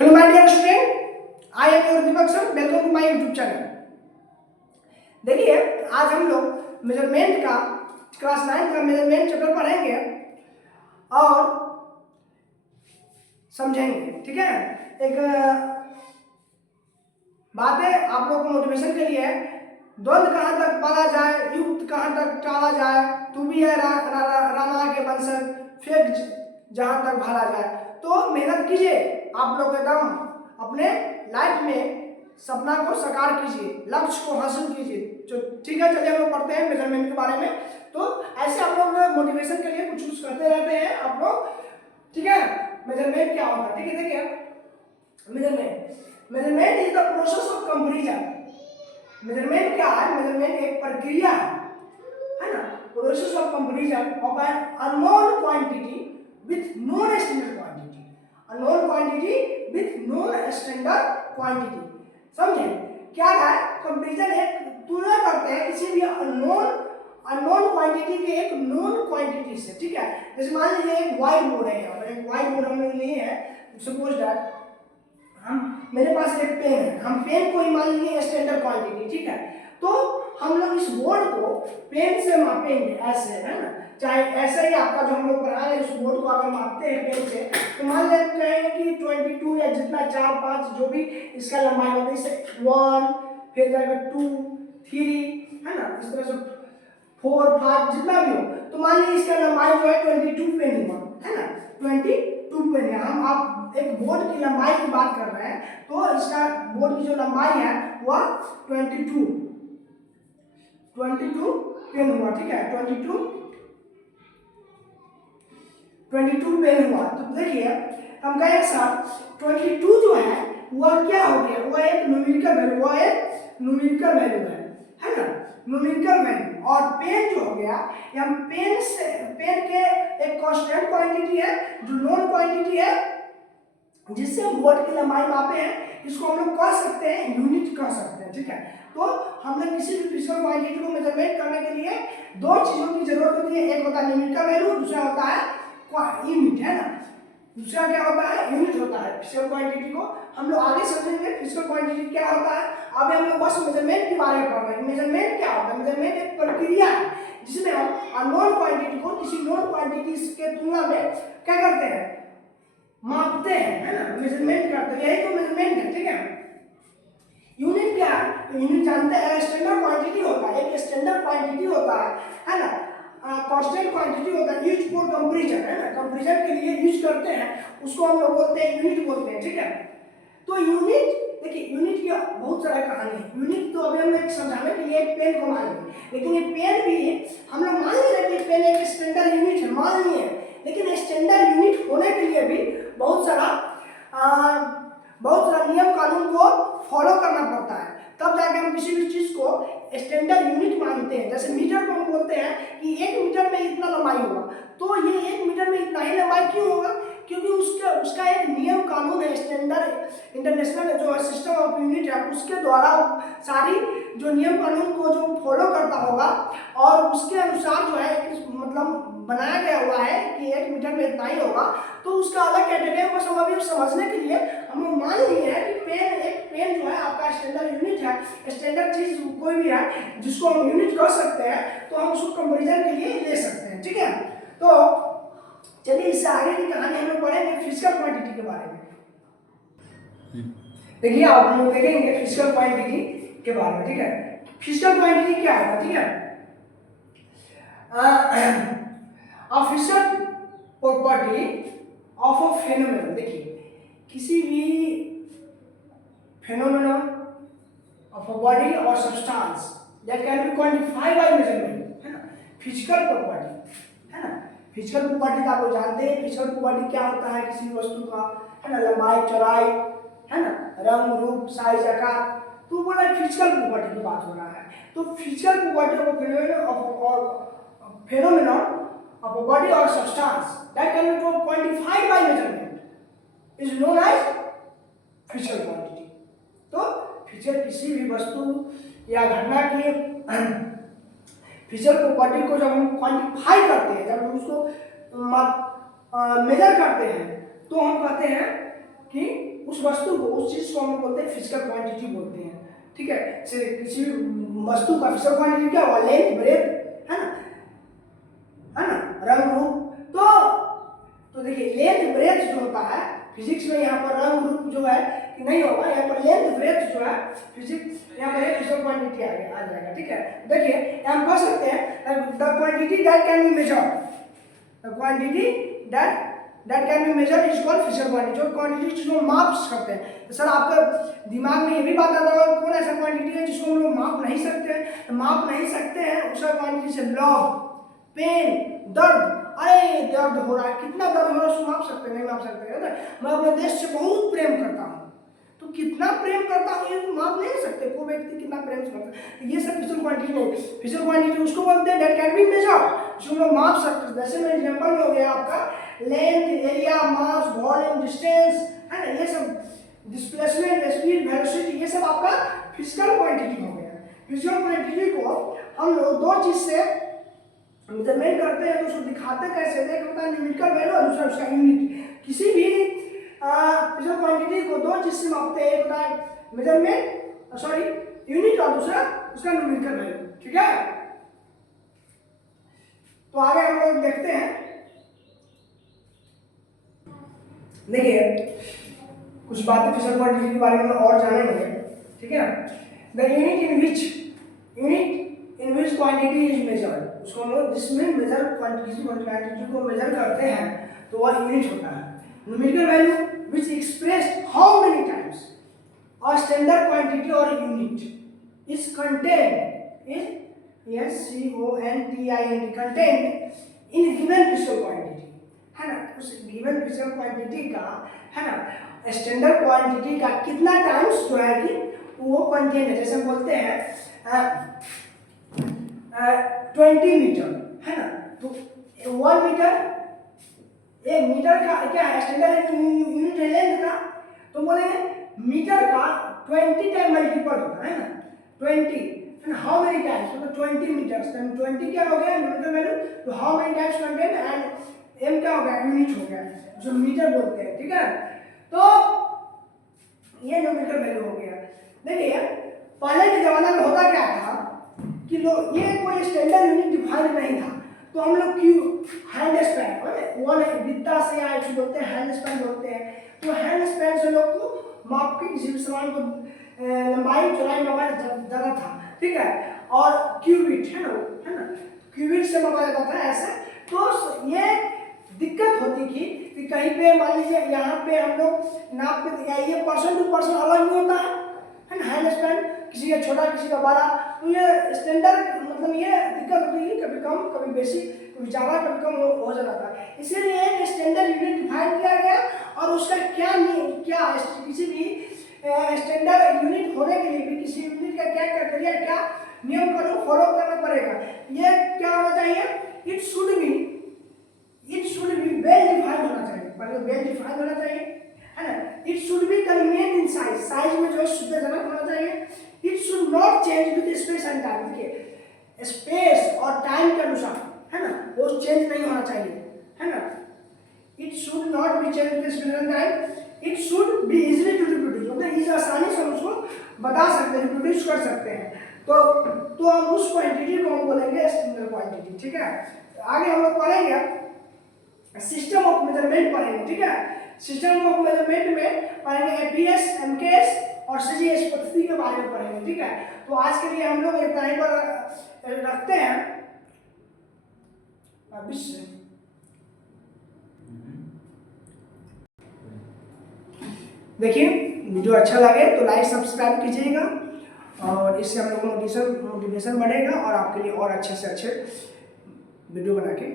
Hello my dear student, I am your Deepak sir. Welcome to my YouTube channel. देखिए, आज हम लोग measurement का क्लास 9 का मेजरमेंट चैप्टर पढ़ेंगे और समझेंगे। ठीक है, एक बात है आप लोगों को मोटिवेशन के लिए, द्वंद्व कहाँ तक पाला जाए, युक्त कहाँ तक टाला जाए, तू भी है राना के वंशज, फेंक जहाँ तक भाला जाए। तो मेहनत कीजिए, आप लोग एकदम अपने लाइफ में सपना को साकार कीजिए, लक्ष्य को हासिल कीजिए। तो ठीक है, चलिए हम लोग पढ़ते हैं मेजरमेंट के बारे में। तो ऐसे आप लोग मोटिवेशन के लिए कुछ कुछ करते रहते हैं आप लोग। ठीक है, मेजरमेंट क्या होता है? ठीक है, देखिए measurement is the process of comparison. Measurement क्या है? मेजरमेंट एक प्रक्रिया है ना, process of comparison of an unknown quantity with known standard quantity, unknown quantity with known standard quantity. समझे क्या है? कंपैरिजन एक तुलना करते हैं किसी भी अननोन क्वांटिटी के एक नोन क्वांटिटी से। ठीक है, जैसे मान लीजिए एक व्हाइट बोर्ड है, यहाँ पर एक व्हाइट बोर्ड हमने लिए है। सपोज दैट मेरे पास एक पेन है, हम पेन को ही मान लीजिए स्टैंडर्ड क्वांटिटी। ठीक है, तो हम लोग इस बोर्ड को पेन से मापेंगे, ऐसे है ना, चाहे ऐसे ही आपका जो हम लोग पढ़ा रहे हैं उस बोर्ड को अगर मापते हैं पेन से, तो मान लेते हैं कि 22 या जितना 4 5 जो भी इसका लंबाई होता है, इसे 1 फिर जाएगा 2 3 है ना, इस तरह से 4 5 जितना भी हो, तो मान लीजिए इसका लंबाई जो है 22 पेन हुआ है ना, 22 पेन है। हम आप एक बोर्ड की लंबाई की बात कर रहे हैं, तो इसका बोर्ड की जो लंबाई है वह 22 पेन हुआ। ठीक है, 22 पेन हुआ। तो देखिए हम कहें सर 22 जो है वह क्या हो गया, वह एक न्यूमेरिकल वैल्यू, है ना, न्यूमेरिकल वैल्यू। और पेन जो हो गया, हम पेन के एक कांस्टेंट क्वांटिटी है जो नॉन क्वांटिटी है, जिससे हम बोर्ड की लंबाई मापे हैं, इसको हम लोग कह सकते हैं यूनिट कह सकते हैं। ठीक है, तो हम लोग किसी भी फिजिकल क्वांटिटी को मेजरमेंट करने के लिए दो चीजों की जरूरत होती है, एक होता है न्यूमेरिकल वैल्यू, दूसरा होता है यूनिट, है ना। दूसरा क्या होता है? यूनिट होता है। फिजिकल क्वांटिटी को हम लोग आगे समझेंगे फिजिकल क्वांटिटी क्या होता है। अभी हम लोग बस मेजरमेंट के बारे में पढ़ रहे हैं। मेजरमेंट क्या होता है? मेजरमेंट एक प्रक्रिया है जिसमें हम अननोन क्वांटिटी को किसी नोन क्वांटिटी के तुलना में क्या करते हैं, मापते हैं, है ना, मेजरमेंट करते हैं। यही तो मेजरमेंट है। ठीक है, यूनिट क्या है? यूनिट जानते हैं, स्टैंडर्ड क्वांटिटी होता है, एक स्टैंडर्ड क्वांटिटी होता है ना, कांस्टेंट क्वांटिटी होता है, यूज फॉर कंपैरिजन, है ना, कंपैरिजन के लिए यूज करते हैं, उसको हम लोग बोलते हैं यूनिट बोलते हैं। ठीक है, तो यूनिट, देखिए यूनिट की बहुत सारा कहानी है। यूनिट तो अभी हम एक समझाने के लिए एक पेन को मान लेंगे, लेकिन ये पेन भी हम लोग मान ले रहे हैं, पेन एक स्टैंडर्ड यूनिट है, मान लिए, लेकिन स्टैंडर्ड यूनिट होने के लिए भी बहुत सारा नियम कानून को फॉलो करना पड़ता है, तब जाके हम किसी भी चीज को स्टैंडर्ड यूनिट मानते हैं। जैसे मीटर को हम बोलते हैं कि 1 मीटर में इतना लंबाई होगा, तो ये 1 मीटर में इतना ही लंबाई क्यों होगा? क्योंकि उसका एक नियम कानून है, स्टैंडर्ड इंटरनेशनल जो सिस्टम ऑफ यूनिट है, उसके द्वारा सारी जो नियम कानून को जो फॉलो करता होगा और उसके अनुसार जो है मतलब बनाया गया हुआ है कि 1 मीटर में इतना ही होगा, तो उसका अलग कैटेगरी को समझने के लिए हम लोग मान लिए हैं कि एक पेन जो है आपका स्टैंडर्ड यूनिट है। स्टैंडर्ड चीज कोई भी है जिसको हम यूनिट कर सकते हैं, तो हम उसको कंपैरिजन के लिए ले सकते हैं। ठीक है, तो चलिए इससे आगे की कहानी हम लोग पढ़ेंगे फिजिकल क्वांटिटी के बारे में। देखिए आप लोग देखेंगे फिजिकल क्वांटिटी के बारे में। ठीक है, फिजिकल क्वांटिटी क्या है? ठीक है, physical property of a phenomenon. देखिए किसी भी फेनोमेनन ऑफ अ बॉडी और substance that can be quantified by measurement, है ना, फिजिकल प्रॉपर्टी, है ना। फिजिकल प्रॉपर्टी आप लोग जानते हैं, फिजिकल प्रॉपर्टी क्या होता है किसी वस्तु का, है ना, लंबाई चौड़ाई, है ना, रंग रूप साइज आकार, तो बोला फिजिकल प्रॉपर्टी की बात हो रहा है। तो physical property of phenomenon of a body or substance that can be quantified by measurement is known as physical quantity। तो फिजिकल किसी भी वस्तु या घटना की फिजिकल प्रॉपर्टी को जब हम क्वांटिफाई करते हैं, जब हम उसको मेजर करते हैं, तो हम कहते हैं कि उस वस्तु को, उस चीज को हम बोलते हैं फिजिकल क्वांटिटी बोलते हैं, ठीक है। जैसे किसी वस्तु का फिजिकल क्वांटिटी क्या हुआ, लेंथ, ब्रेथ, है ना, रंग रूप। तो देखिए लेंथ ब्रेथ जो होता है फिजिक्स में, यहाँ पर रंग रूप जो है कि नहीं होगा, यहाँ पर लेंथ ब्रेथ जो है फिजिक्स, यहाँ पर फिजिकल क्वांटिटी आ जाएगा, ठीक है। देखिए हम कह सकते हैं the quantity that can be measured, the quantity that can be measured is called physical quantity. जो क्वांटिटी जिसको माप सकते हैं, तो सर आपका दिमाग में ये भी बात आता है कौन ऐसा क्वांटिटी है जिसको हम लोग माप नहीं सकते हैं, तो माप नहीं सकते हैं उसका क्वांटिटी से लॉग, पेन, दर्द। अरे दर्द हो रहा है, कितना दर्द हो रहा है उसको माप सकते हैं, नहीं माप सकते हैं। मैं अपने देश से बहुत प्रेम करता हूँ, तो कितना प्रेम करता हूँ ये माप नहीं सकते, कोई व्यक्ति कितना प्रेम करता है, ये सब फिजिकल क्वांटिटी नहीं। फिजिकल क्वांटिटी उसको बोलते हैं दैट कैन बी मेजर्ड, जिसको हम लोग माप सकते हैं। जैसे मैं एग्जांपल में हो गया आपका लेंथ, एरिया, मास, वॉल्यूम, डिस्टेंस, है ना, ये सब डिस्प्लेसमेंट, स्पीड, वेलोसिटी, ये सब आपका फिजिकल क्वांटिटी हो गया। फिजिकल क्वांटिटी को हम लोग दो चीज से मेजरमेंट करते हैं, तो उसको दिखाते कैसे, एक होता है न्यूमेरिकल वैल्यू और दूसरा उसका यूनिट। किसी भी फिजिकल क्वांटिटी को दो चीज से मापते हैं, एक होता है मेजरमेंट, सॉरी यूनिट, और दूसरा उसका न्यूमेरिकल वैल्यू, ठीक है। तो आगे हम लोग देखते हैं, देखिए कुछ बातें फिजिकल क्वांटिटी के बारे में और जानेंगे, ठीक है। The unit in which quantity is measured, उसको हम लोग जिसमें मेजर क्वांटिटी को मेजर करते हैं तो वह यूनिट होता है। Numerical value which expressed how many times a standard quantity or unit is contained in contained in given physical quantity, है ना। उस given physical quantity का, है ना, स्टैंडर्ड क्वांटिटी का कितना टाइम्स जो है कि वो कंटेन है। जैसे हम बोलते हैं 20 मीटर, है ना, तो 1 मीटर, एक मीटर का क्या है स्टैंडर्ड यूनिट है लेंथ का, तो बोलेंगे मीटर का 20 टाइम मल्टीपल होता है ना, 20 एंड हाउ मेनी टाइम्स, मतलब 20 मीटर्स, 20 क्या हो गया न्यूमेरिकल वैल्यू, तो how many times contain, and m क्या हो गया यूनिट हो गया, जो मीटर बोलते हैं, ठीक है। तो ये न्यूमेरिकल वैल्यू हो गया। देखिए पहले के जमाना में होता क्या था कि लोग, ये कोई स्टैंडर्ड यूनिट डिफाइंड नहीं था, तो हम लोग क्यों हैंड स्पैन, वन विद्या से आए बोलते हैं, हैंड स्पैन बोलते हैं, तो हैंड स्पैन से लोग को माप के किसी भी सामान को लंबाई चौड़ाई मापा जाता था, ठीक है। और क्यूबिट है ना, क्यूबिट से मापा जाता था ऐसे। तो ये दिक्कत होती थी कि कहीं पे मान लीजिए यहाँ पे हम लोग नाप के, ये पर्सन टू पर्सन अलग नहीं होता है ना, हैंड स्पैन किसी का छोटा किसी का बड़ा, तो ये स्टैंडर्ड मतलब ये दिक्कत होती है, कभी कम कभी बेसी, कभी ज़्यादा कभी कम हो जाता था। इसीलिए स्टैंडर्ड यूनिट डिफाइन किया गया, और उसका क्या किसी भी स्टैंडर्ड यूनिट होने के लिए भी किसी यूनिट का क्या क्राइटेरिया, क्या नियम कानून फॉलो करना पड़ेगा। ये क्या होना चाहिए, it should be well defined होना चाहिए, मतलब वेल डिफाइंड होना चाहिए, है ना। It should B convenient in size में जो सुविधाजनक होना चाहिए। It should not change with space and time, देखिए स्पेस और टाइम के अनुसार, है ना, वो चेंज नहीं होना चाहिए, है ना। It should not be change with space and time. It should be easily to reproduce, मतलब इस आसानी से हम उसको बता सकते हैं, रिप्रोड्यूस कर सकते हैं। तो हम उस क्वांटिटी को हम बोलेंगे स्टैंडर्ड क्वांटिटी, ठीक है। आगे हम लोग पढ़ेंगे सिस्टम ऑफ मेजरमेंट पढ़ेंगे, ठीक है। सिस्टम ऑफ मेजरमेंट में पढ़ेंगे एपीएस, एमकेएस और सीजीएस पद्धति के बारे में पढ़ेंगे, ठीक है। तो आज के लिए हम लोग इतना ही पर रखते हैं। देखिए वीडियो अच्छा लगे तो लाइक सब्सक्राइब कीजिएगा, और इससे हम लोग को मोटिवेशन बढ़ेगा, और आपके लिए और अच्छे से अच्छे वीडियो बना के